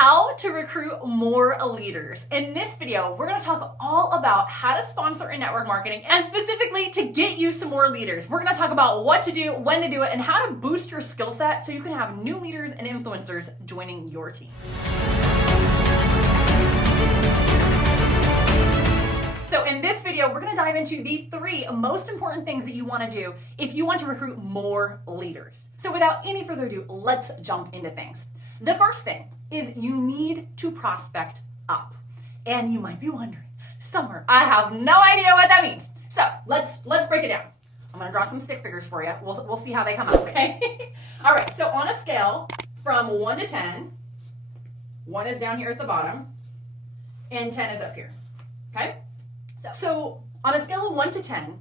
how to recruit more leaders. In this video, we're going to talk all about how to sponsor in network marketing and specifically to get you some more leaders. We're going to talk about what to do, when to do it, and how to boost your skill set so you can have new leaders and influencers joining your team. So in this video, we're going to dive into the 3 most important things that you want to do if you want to recruit more leaders. So without any further ado, let's jump into things. The first thing is you need to prospect up. And you might be wondering, Summer, I have no idea what that means. So let's break it down. I'm going to draw some stick figures for you. We'll see how they come out, okay? All right, so on a scale from 1 to 10, 1 is down here at the bottom, and 10 is up here, okay? So on a scale of 1 to 10,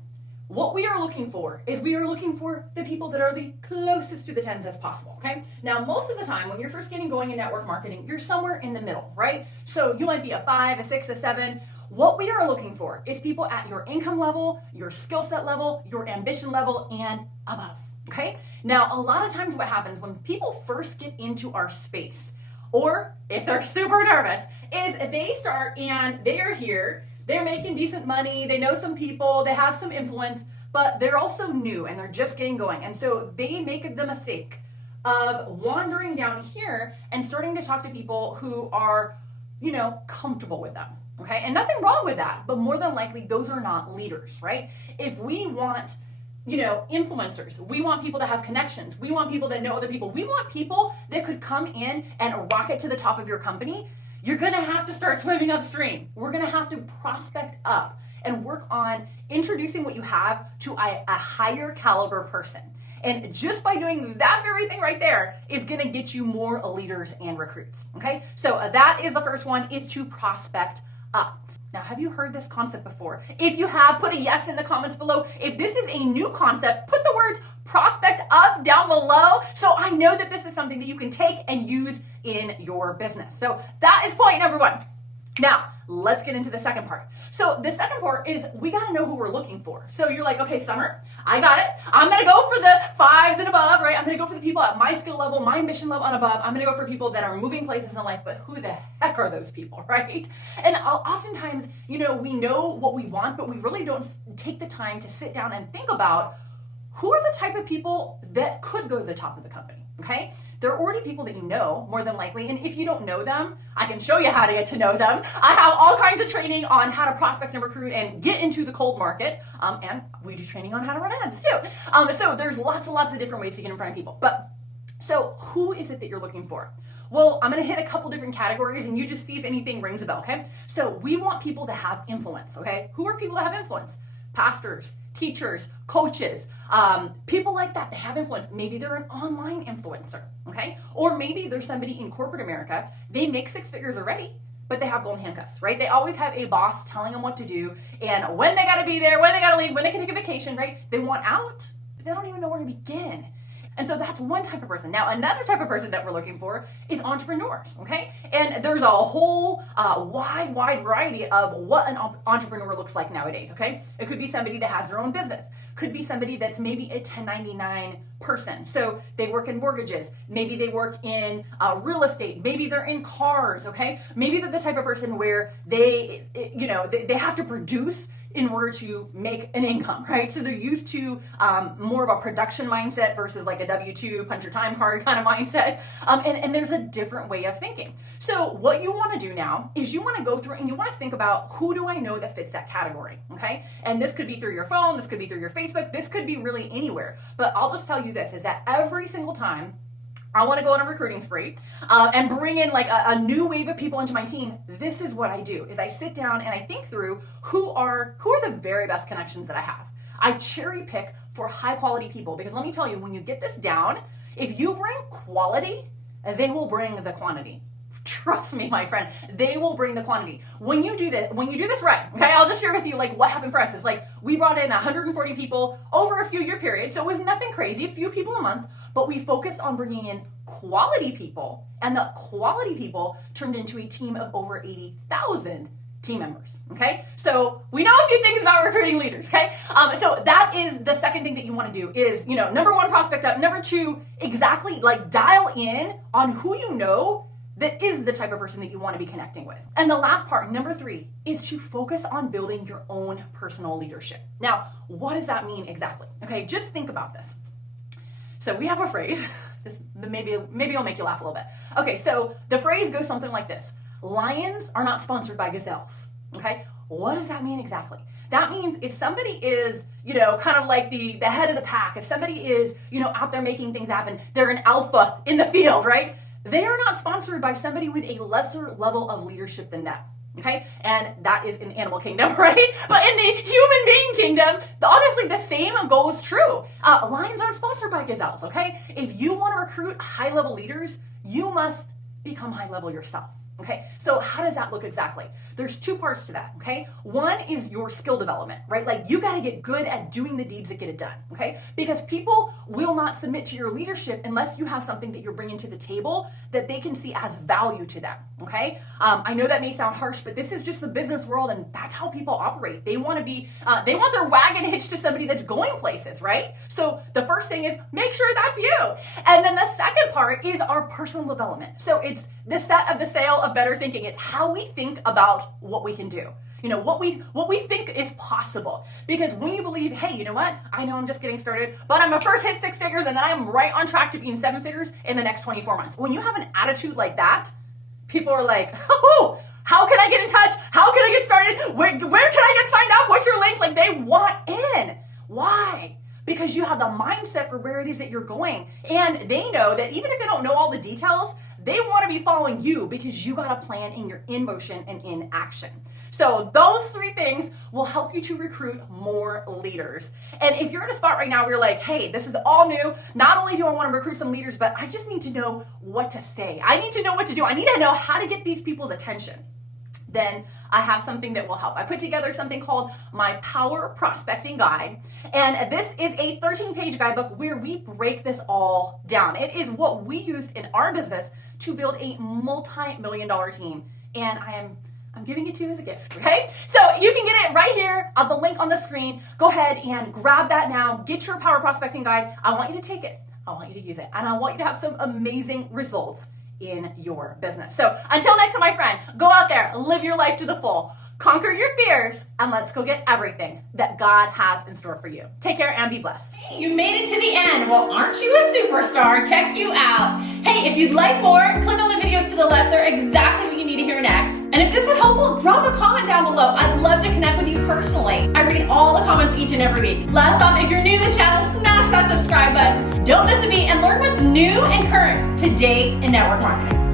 what we are looking for is we are looking for the people that are the closest to the 10s as possible, okay? Now, most of the time, when you're first getting going in network marketing, you're somewhere in the middle, right? So you might be a 5, a 6, a 7. What we are looking for is people at your income level, your skill set level, your ambition level, and above, okay? Now, a lot of times what happens when people first get into our space, or if they're super nervous, is they start and they are here. They're making decent money, they know some people, they have some influence, but they're also new and they're just getting going. And so they make the mistake of wandering down here and starting to talk to people who are, comfortable with them, okay? And nothing wrong with that, but more than likely, those are not leaders, right? If we want, influencers, we want people that have connections, we want people that know other people, we want people that could come in and rocket to the top of your company. You're going to have to start swimming upstream. We're going to have to prospect up and work on introducing what you have to a higher caliber person. And just by doing that very thing right there is going to get you more leaders and recruits. Okay, so that is the first one, is to prospect up. Now, have you heard this concept before? If you have, put a yes in the comments below. If this is a new concept, put the words prospect up down below so I know that this is something that you can take and use in your business. So that is point number 1. Now, let's get into the second part. So the second part is we got to know who we're looking for. So you're like, okay, Summer, I got it. I'm going to go for the 5s and above, right? I'm going to go for the people at my skill level, my ambition level and above. I'm going to go for people that are moving places in life, but who the heck are those people, right? And oftentimes, we know what we want, but we really don't take the time to sit down and think about who are the type of people that could go to the top of the company, okay? They're already people that you know, more than likely. And if you don't know them, I can show you how to get to know them. I have all kinds of training on how to prospect and recruit and get into the cold market. And we do training on how to run ads too. So there's lots and lots of different ways to get in front of people. But so who is it that you're looking for? Well, I'm going to hit a couple different categories and you just see if anything rings a bell, okay? So we want people to have influence, okay? Who are people that have influence? Pastors, teachers, coaches, people like that have influence. Maybe they're an online influencer, okay? Or maybe there's somebody in corporate America, they make 6 figures already, but they have golden handcuffs, right? They always have a boss telling them what to do and when they gotta be there, when they gotta leave, when they can take a vacation, right? They want out, but they don't even know where to begin. And so that's one type of person. Now, another type of person that we're looking for is entrepreneurs, okay? And there's a whole wide variety of what an entrepreneur looks like nowadays, okay? It could be somebody that has their own business. Could be somebody that's maybe a 1099 person. So they work in mortgages. Maybe they work in real estate. Maybe they're in cars, okay? Maybe they're the type of person where they have to produce in order to make an income, right? So they're used to more of a production mindset versus like a W-2 punch your time card kind of mindset. And there's a different way of thinking. So what you want to do now is you want to go through and you want to think about who do I know that fits that category, okay? And this could be through your phone, this could be through your Facebook, this could be really anywhere. But I'll just tell you this, is that every single time I want to go on a recruiting spree and bring in like a new wave of people into my team, this is what I do, is I sit down and I think through who are the very best connections that I have. I cherry pick for high quality people, because let me tell you, when you get this down, if you bring quality, they will bring the quantity. Trust me, my friend, they will bring the quantity. When you do this right, okay, I'll just share with you like what happened for us. It's like we brought in 140 people over a few year period. So it was nothing crazy, a few people a month, but we focused on bringing in quality people, and the quality people turned into a team of over 80,000 team members, okay? So we know a few things about recruiting leaders, okay? So that is the second thing that you want to do is, number 1, prospect up. Number 2, exactly like dial in on who you know that is the type of person that you want to be connecting with. And the last part, number 3, is to focus on building your own personal leadership. Now, what does that mean exactly? Okay, just think about this. So we have a phrase, this maybe it'll make you laugh a little bit. Okay, so the phrase goes something like this: lions are not sponsored by gazelles. Okay, what does that mean exactly? That means if somebody is, kind of like the head of the pack, if somebody is, out there making things happen, they're an alpha in the field, right? They are not sponsored by somebody with a lesser level of leadership than them. Okay, and that is in the animal kingdom, right? But in the human being kingdom, honestly, the same goes true. Lions aren't sponsored by gazelles, okay? If you want to recruit high-level leaders, you must become high-level yourself. Okay, so how does that look exactly? There's 2 parts to that, okay? One is your skill development, right? Like you got to get good at doing the deeds that get it done, okay? Because people will not submit to your leadership unless you have something that you're bringing to the table that they can see as value to them, okay? I know that may sound harsh, but this is just the business world, and that's how people operate. They want to be, they want their wagon hitched to somebody that's going places, right? So the first thing is make sure that's you. And then the second part is our personal development. So it's the set of the sail of better thinking. It's how we think about what we can do. What we think is possible. Because when you believe, hey, you know what? I know I'm just getting started, but I'm a first hit 6 figures and I am right on track to being 7 figures in the next 24 months. When you have an attitude like that, people are like, oh, how can I get in touch? How can I get started? Where can I get signed up? What's your link? Like they want in. Why? Because you have the mindset for where it is that you're going. And they know that even if they don't know all the details, they want to be following you because you got a plan and you're in motion and in action. So those 3 things will help you to recruit more leaders. And if you're in a spot right now where you're like, hey, this is all new. Not only do I want to recruit some leaders, but I just need to know what to say. I need to know what to do. I need to know how to get these people's attention. Then I have something that will help. I put together something called my Power Prospecting Guide. And this is a 13-page guidebook where we break this all down. It is what we used in our business to build a multi-million-dollar team. And I'm giving it to you as a gift, okay? So you can get it right here on the link on the screen. Go ahead and grab that now. Get your Power Prospecting Guide. I want you to take it. I want you to use it. And I want you to have some amazing results in your business. So until next time, my friend, go out there, live your life to the full, conquer your fears, and let's go get everything that God has in store for you. Take care and be blessed. Hey, you made it to the end. Well, aren't you a superstar? Check you out. Hey, if you'd like more, click on the videos to the left. They're exactly what you need to hear next. And if this was helpful, drop a comment down below. I'd love to connect with you personally. I read all the comments each and every week. Last off, if you're new to the channel, smash that subscribe button. Don't miss a beat and learn what's new and current today in network marketing.